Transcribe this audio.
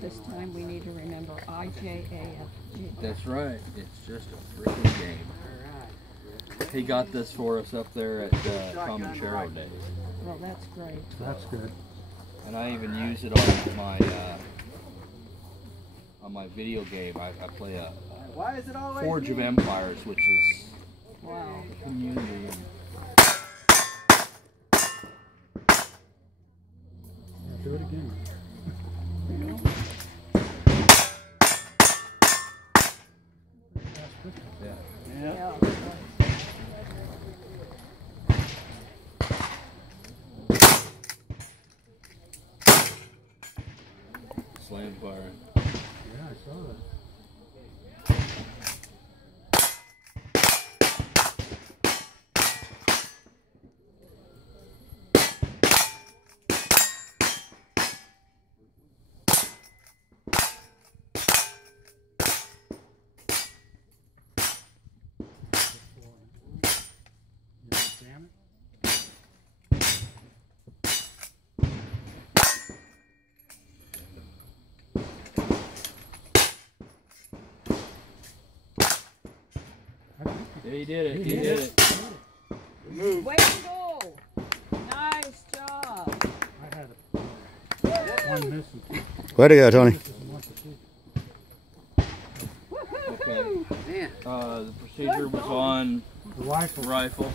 This time we need to remember IJAFG. That's right. It's just a freaking game. He got this for us up there at Comanchero Days. Well, that's great. That's good. And I even use it on my video game. I play a Forge of Empires, which is Wow. a community. Yeah, do it again. Yeah. Slam fire. Yeah, I saw that. Yeah, he did it. He did it. Way to go! Nice job! I had one missing. Way to go, Tony. Okay. The procedure was on The rifle. rifle.